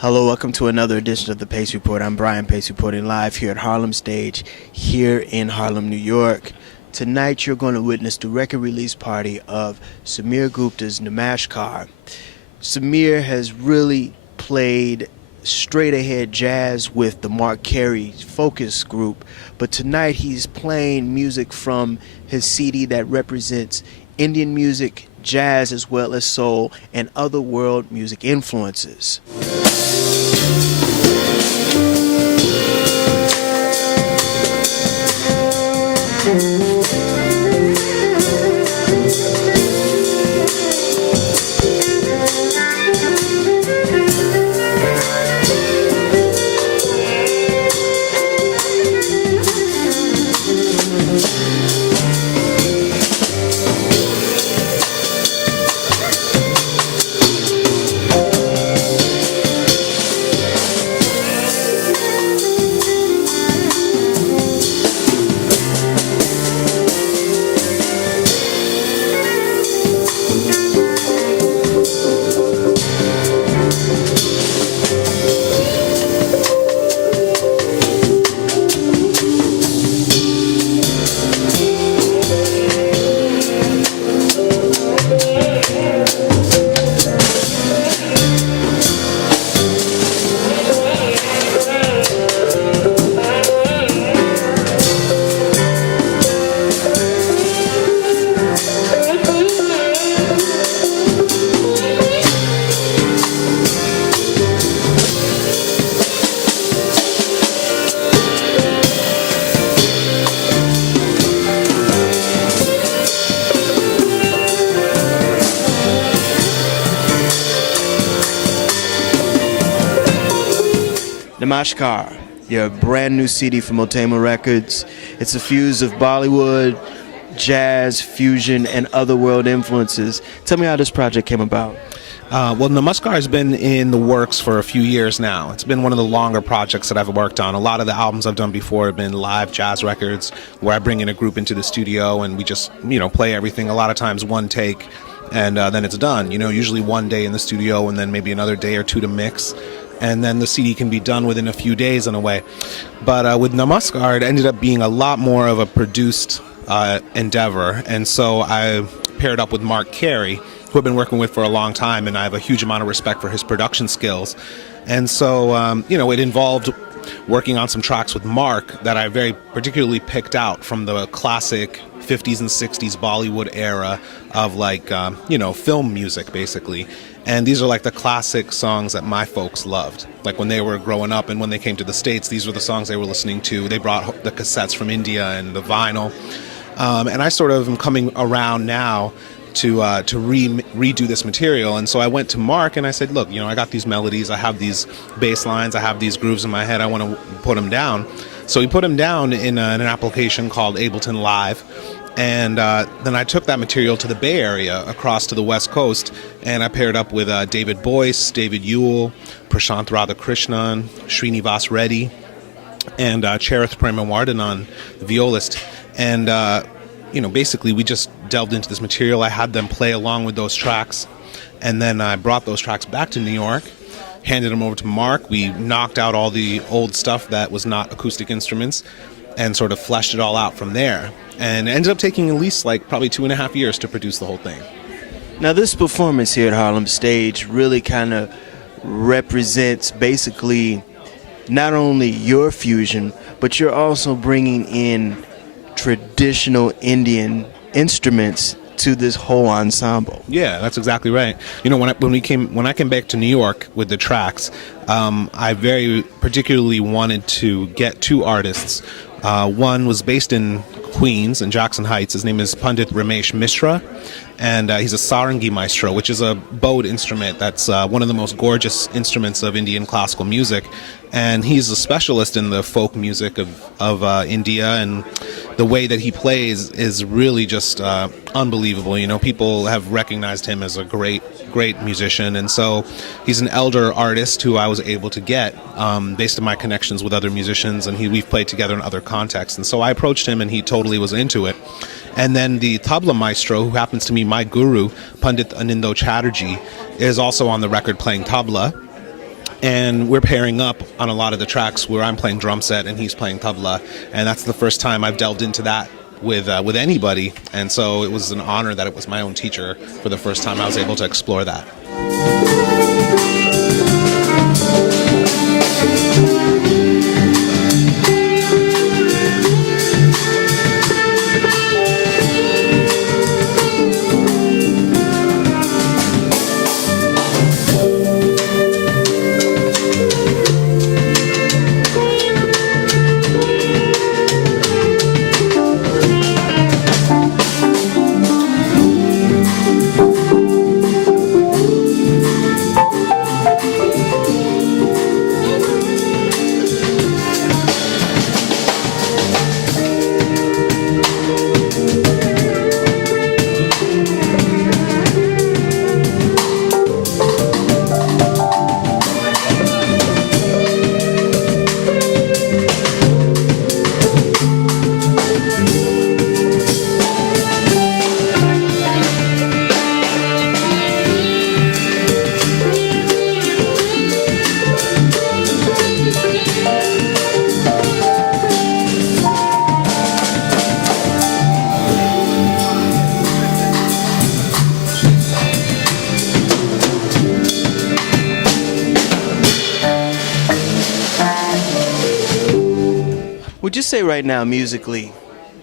Hello, welcome to another edition of the Pace Report. I'm Brian Pace, reporting live here at Harlem Stage, here in Harlem, New York. Tonight you're going to witness the record release party of Sameer Gupta's Namaskar. Sameer has really played straight ahead jazz with the Marc Cary focus group, but tonight he's playing music from his CD that represents Indian music, jazz, as well as soul and other world music influences. Namaskar, your brand new CD from Otema Records. It's a fuse of Bollywood, jazz, fusion, and other world influences. Tell me how this project came about. Well, Namaskar has been in the works for a few years now. It's been one of the longer projects that I've worked on. A lot of the albums I've done before have been live jazz records where I bring in a group into the studio and we just, play everything. A lot of times one take and then it's done. Usually one day in the studio and then maybe another day or two to mix. And then the CD can be done within a few days in a way. But with Namaskar, it ended up being a lot more of a produced endeavor. And so I paired up with Mark Kerry, who I've been working with for a long time, and I have a huge amount of respect for his production skills. And so, it involved working on some tracks with Mark that I very particularly picked out from the classic 50s and 60s Bollywood era of film music, basically. And these are like the classic songs that my folks loved. Like when they were growing up and when they came to the States, these were the songs they were listening to. They brought the cassettes from India and the vinyl. And I sort of am coming around now to redo this material. And so I went to Mark and I said, look, I got these melodies, I have these bass lines, I have these grooves in my head, I want to put them down. So he put them down in an application called Ableton Live. And then I took that material to the Bay Area, across to the West Coast, and I paired up with David Boyce, David Ewell, Prashant Radhakrishnan, Srinivas Reddy, and Charith Premawardanan, the violist. And, basically we just delved into this material. I had them play along with those tracks, and then I brought those tracks back to New York, handed them over to Mark. We knocked out all the old stuff that was not acoustic instruments and sort of fleshed it all out from there. And it ended up taking at least probably 2.5 years to produce the whole thing. Now this performance here at Harlem Stage really kind of represents basically not only your fusion, but you're also bringing in traditional Indian instruments to this whole ensemble. Yeah, that's exactly right. When I came back to New York with the tracks, I very particularly wanted to get two artists. One was based in Queens, in Jackson Heights. His name is Pandit Ramesh Mishra, and he's a sarangi maestro, which is a bowed instrument that's one of the most gorgeous instruments of Indian classical music. And he's a specialist in the folk music of India, and the way that he plays is really just unbelievable. People have recognized him as a great musician, and so he's an elder artist who I was able to get based on my connections with other musicians, and we've played together in other contexts. And so I approached him, and he totally was into it. And then the tabla maestro, who happens to be my guru, Pandit Anindo Chatterjee, is also on the record playing tabla. And we're pairing up on a lot of the tracks where I'm playing drum set and he's playing tabla, and that's the first time I've delved into that with anybody. And so it was an honor that it was my own teacher. For the first time I was able to explore that. Would you say right now, musically,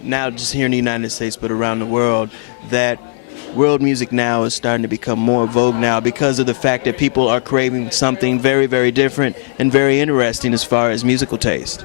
now just here in the United States, but around the world, that world music now is starting to become more vogue now because of the fact that people are craving something very, very different and very interesting as far as musical taste?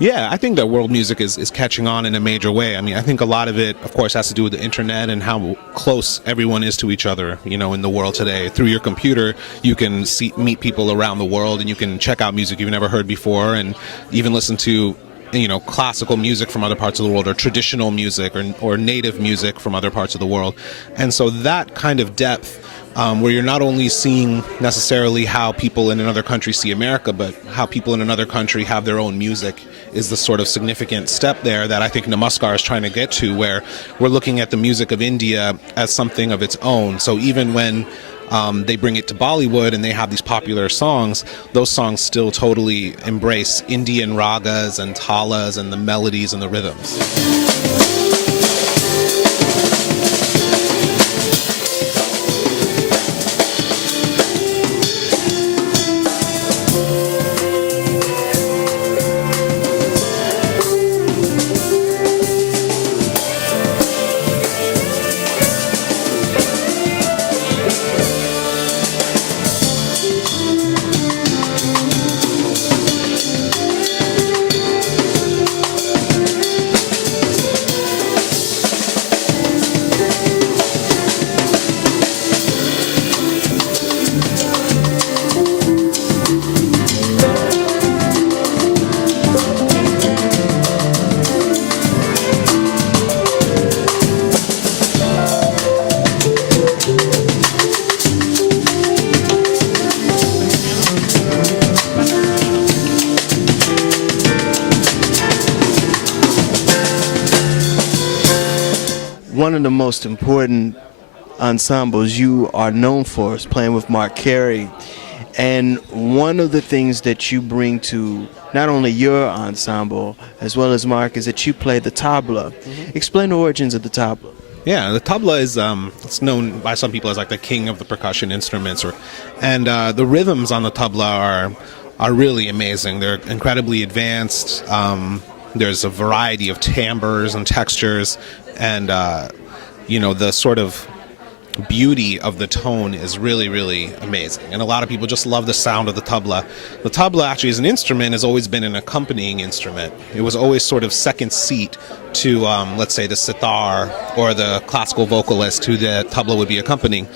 Yeah, I think that world music is catching on in a major way. I mean, I think a lot of it, of course, has to do with the internet and how close everyone is to each other, you know, in the world today. Through your computer, you can meet people around the world, and you can check out music you've never heard before, and even listen to, you know, classical music from other parts of the world, or traditional music, or native music from other parts of the world. And so that kind of depth, where you're not only seeing necessarily how people in another country see America, but how people in another country have their own music, is the sort of significant step there that I think Namaskar is trying to get to, where we're looking at the music of India as something of its own. So even when they bring it to Bollywood and they have these popular songs, those songs still totally embrace Indian ragas and talas and the melodies and the rhythms. One of the most important ensembles you are known for is playing with Mark Cary. And one of the things that you bring to not only your ensemble as well as Mark is that you play the tabla. Mm-hmm. Explain the origins of the tabla. Yeah, the tabla is it's known by some people as like the king of the percussion instruments, and the rhythms on the tabla are really amazing. They're incredibly advanced. There's a variety of timbres and textures, and you know, the sort of beauty of the tone is really, really amazing. And a lot of people just love the sound of the tabla. The tabla actually as an instrument has always been an accompanying instrument. It was always sort of second seat to, let's say, the sitar or the classical vocalist who the tabla would be accompanying.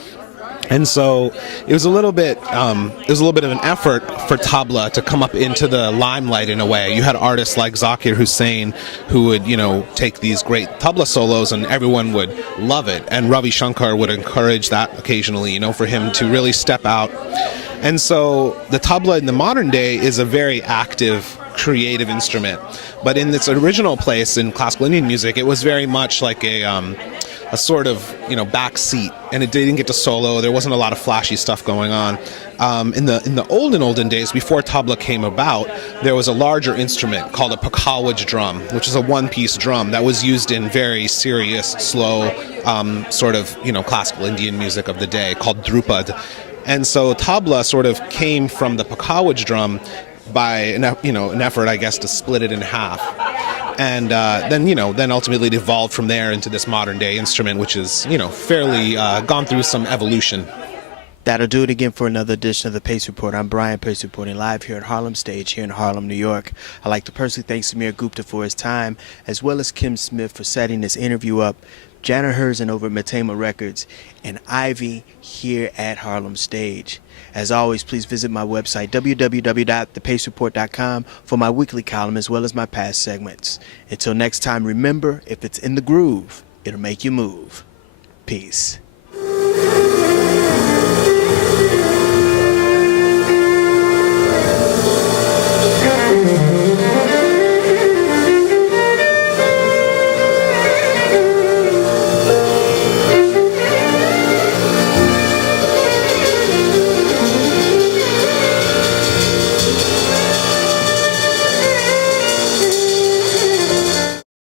And so it was a little bit of an effort for tabla to come up into the limelight in a way. You had artists like Zakir Hussain who would, you know, take these great tabla solos and everyone would love it. And Ravi Shankar would encourage that occasionally, you know, for him to really step out. And so the tabla in the modern day is a very active, creative instrument. But in its original place in classical Indian music, it was very much like a sort of, back seat, and it didn't get to solo. There wasn't a lot of flashy stuff going on. In the olden days, before tabla came about, there was a larger instrument called a percussionist drum, which is a one-piece drum that was used in very serious, slow, sort of, classical Indian music of the day called drupad. And so tabla sort of came from the percussionist drum by an effort, I guess, to split it in half. And then ultimately it evolved from there into this modern day instrument, which is, fairly gone through some evolution. That'll do it again for another edition of the Pace Report. I'm Brian, Pace reporting live here at Harlem Stage here in Harlem, New York. I'd like to personally thank Sameer Gupta for his time, as well as Kim Smith for setting this interview up, Jana Herzen over at Matema Records, and Ivy here at Harlem Stage. As always, please visit my website, www.thepacereport.com, for my weekly column as well as my past segments. Until next time, remember, if it's in the groove, it'll make you move. Peace.